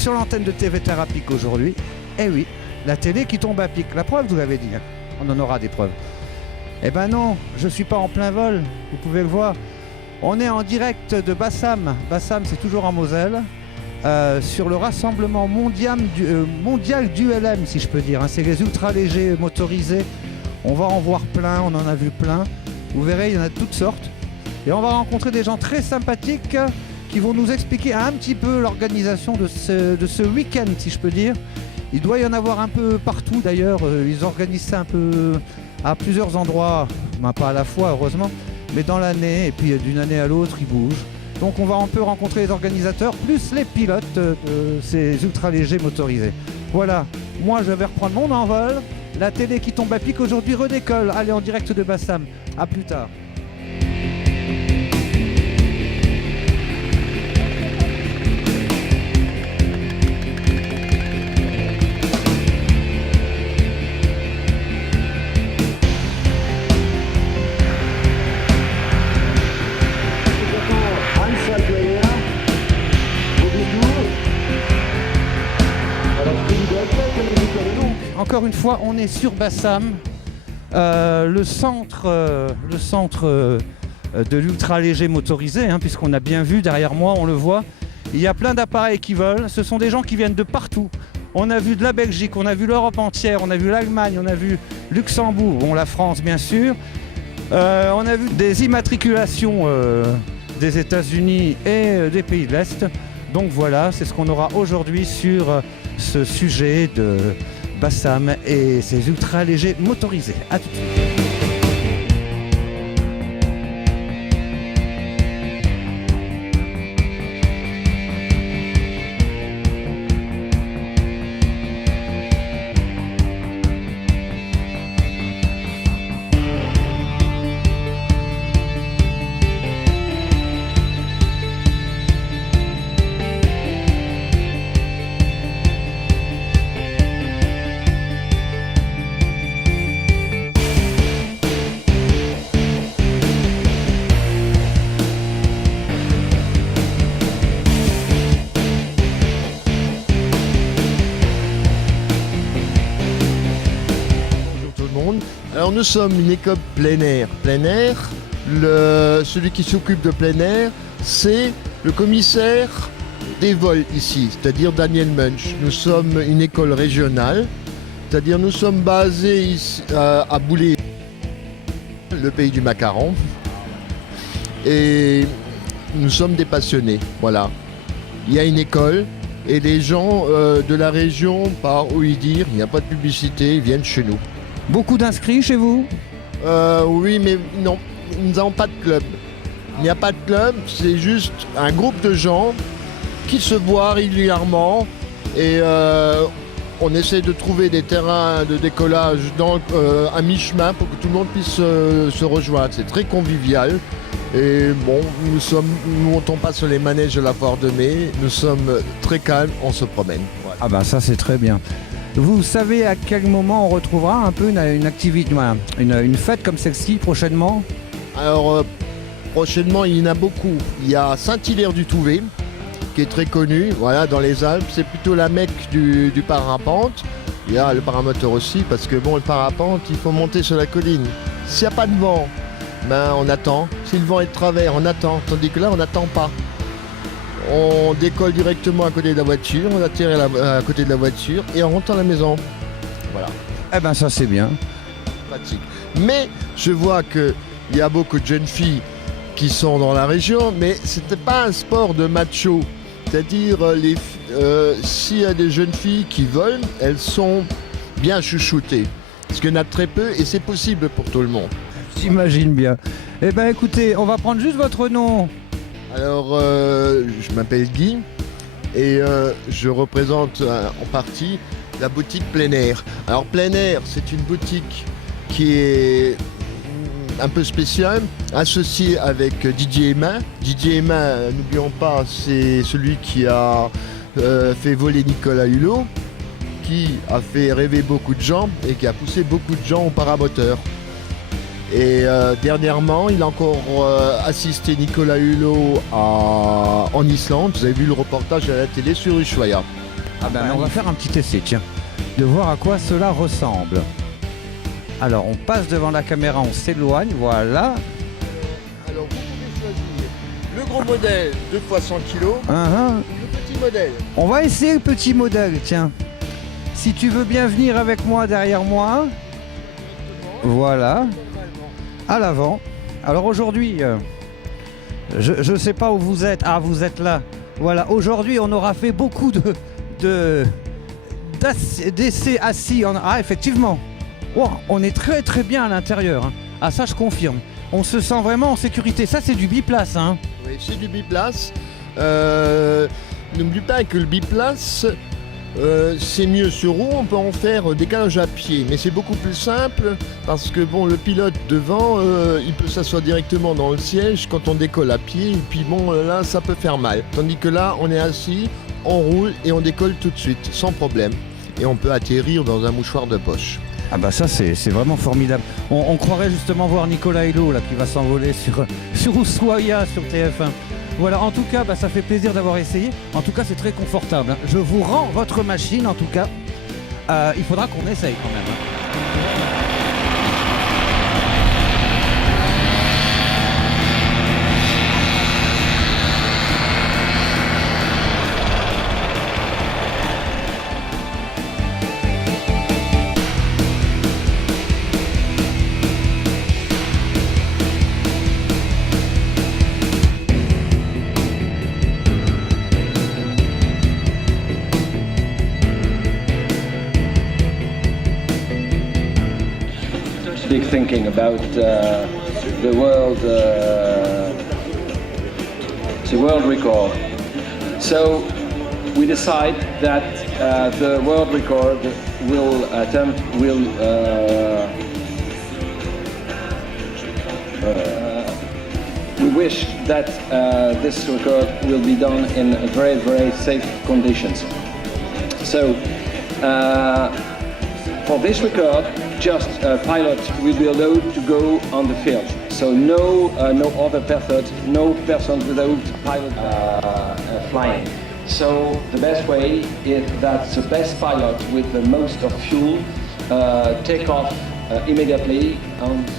sur l'antenne de TV Therapique aujourd'hui. Eh oui, la télé qui tombe à pic. La preuve, vous l'avez dit, hein. On en aura des preuves. Eh ben non, je ne suis pas en plein vol, vous pouvez le voir. On est en direct de Bassam. Bassam, c'est toujours en Moselle. Sur le rassemblement mondial du LM, si je peux dire, hein. C'est les ultra-légers motorisés. On va en voir plein, on en a vu plein. Vous verrez, il y en a de toutes sortes. Et on va rencontrer des gens très sympathiques qui vont nous expliquer un petit peu l'organisation de ce week-end, si je peux dire. Il doit y en avoir un peu partout d'ailleurs. Ils organisent ça un peu à plusieurs endroits, ben, pas à la fois heureusement, mais dans l'année. Et puis d'une année à l'autre, ils bougent. Donc on va un peu rencontrer les organisateurs, plus les pilotes de ces ultra-légers motorisés. Voilà, moi je vais reprendre mon envol. La télé qui tombe à pic aujourd'hui redécolle. Allez, en direct de Bassam. À plus tard. Encore une fois, on est sur Bassam, le centre de l'ultra-léger motorisé, hein, puisqu'on a bien vu derrière moi, on le voit. Il y a plein d'appareils qui volent, ce sont des gens qui viennent de partout. On a vu de la Belgique, on a vu l'Europe entière, on a vu l'Allemagne, on a vu Luxembourg, bon la France bien sûr. On a vu des immatriculations des États-Unis et des pays de l'Est. Donc voilà, c'est ce qu'on aura aujourd'hui sur ce sujet de Bassam et ses ultra-légers motorisés. À tout de suite. Alors nous sommes une école plein air. Celui qui s'occupe de plein air, c'est le commissaire des vols ici, c'est-à-dire Daniel Munch. Nous sommes une école régionale, c'est-à-dire nous sommes basés ici, à Boulay, le pays du macaron. Et nous sommes des passionnés, voilà. Il y a une école et les gens de la région, par où y dire, il n'y a pas de publicité, ils viennent chez nous. Beaucoup d'inscrits chez vous? Oui, mais non, nous n'avons pas de club. Il n'y a pas de club, c'est juste un groupe de gens qui se voient régulièrement et on essaie de trouver des terrains de décollage à mi-chemin pour que tout le monde puisse se rejoindre. C'est très convivial. Et bon, nous montons pas sur les manèges de la foire de mai, nous sommes très calmes, on se promène. Voilà. Ah bah ça c'est très bien. Vous savez à quel moment on retrouvera un peu une activité, une fête comme celle-ci prochainement? Alors prochainement il y en a beaucoup. Il y a Saint-Hilaire-du-Touvet qui est très connu, voilà, dans les Alpes. C'est plutôt la Mecque du parapente. Il y a le paramoteur aussi parce que bon, le parapente il faut monter sur la colline. S'il n'y a pas de vent, ben on attend. Si le vent est de travers, on attend. Tandis que là on n'attend pas. On décolle directement à côté de la voiture, on atterrit à côté de la voiture et on rentre à la maison. Voilà. Eh ben ça c'est bien. Pratique. Mais je vois qu'il y a beaucoup de jeunes filles qui sont dans la région, mais c'était pas un sport de macho. C'est-à-dire, s'il y a des jeunes filles qui volent, elles sont bien chouchoutées. Parce qu'il y en a très peu et c'est possible pour tout le monde. J'imagine bien. Eh ben écoutez, on va prendre juste votre nom. Alors, je m'appelle Guy et je représente en partie la boutique Plein Air. Alors Plein Air, c'est une boutique qui est un peu spéciale, associée avec Didier Hémin. Didier Hémin, n'oublions pas, c'est celui qui a fait voler Nicolas Hulot, qui a fait rêver beaucoup de gens et qui a poussé beaucoup de gens au paramoteur. Et dernièrement, il a encore assisté Nicolas Hulot en Islande. Vous avez vu le reportage à la télé sur Ushuaïa. Ah ben, on va faire un petit essai, tiens, de voir à quoi cela ressemble. Alors, on passe devant la caméra, on s'éloigne, voilà. Alors, vous pouvez choisir le gros modèle 2 x 100 kg, le petit modèle. On va essayer le petit modèle, tiens. Si tu veux bien venir avec moi, derrière moi. Voilà. À l'avant. Alors aujourd'hui, je ne sais pas où vous êtes. Ah, vous êtes là. Voilà, aujourd'hui, on aura fait beaucoup d'essais assis. Ah, effectivement. Wow, on est très très bien à l'intérieur. Hein. Ah, ça, je confirme. On se sent vraiment en sécurité. Ça, c'est du biplace. Hein. Oui, c'est du biplace. N'oublie pas que le biplace, c'est mieux sur roue. On peut en faire des calages à pied. Mais c'est beaucoup plus simple parce que bon, le pilote devant, il peut s'asseoir directement dans le siège quand on décolle à pied. Et puis bon, là, ça peut faire mal. Tandis que là, on est assis, on roule et on décolle tout de suite, sans problème. Et on peut atterrir dans un mouchoir de poche. Ah bah ça c'est vraiment formidable. On croirait justement voir Nicolas Hulot là qui va s'envoler sur Ushuaïa sur TF1. Voilà, en tout cas bah, ça fait plaisir d'avoir essayé. En tout cas c'est très confortable. Hein. Je vous rends votre machine en tout cas. Il faudra qu'on essaye quand même. Hein. Big thinking about the world record. So we decide that the world record we wish that this record will be done in very, very safe conditions. So for this record, just a pilot will be allowed to go on the field. So no other person, no person without pilot flying. So the best way is that the best pilot with the most of fuel take off immediately and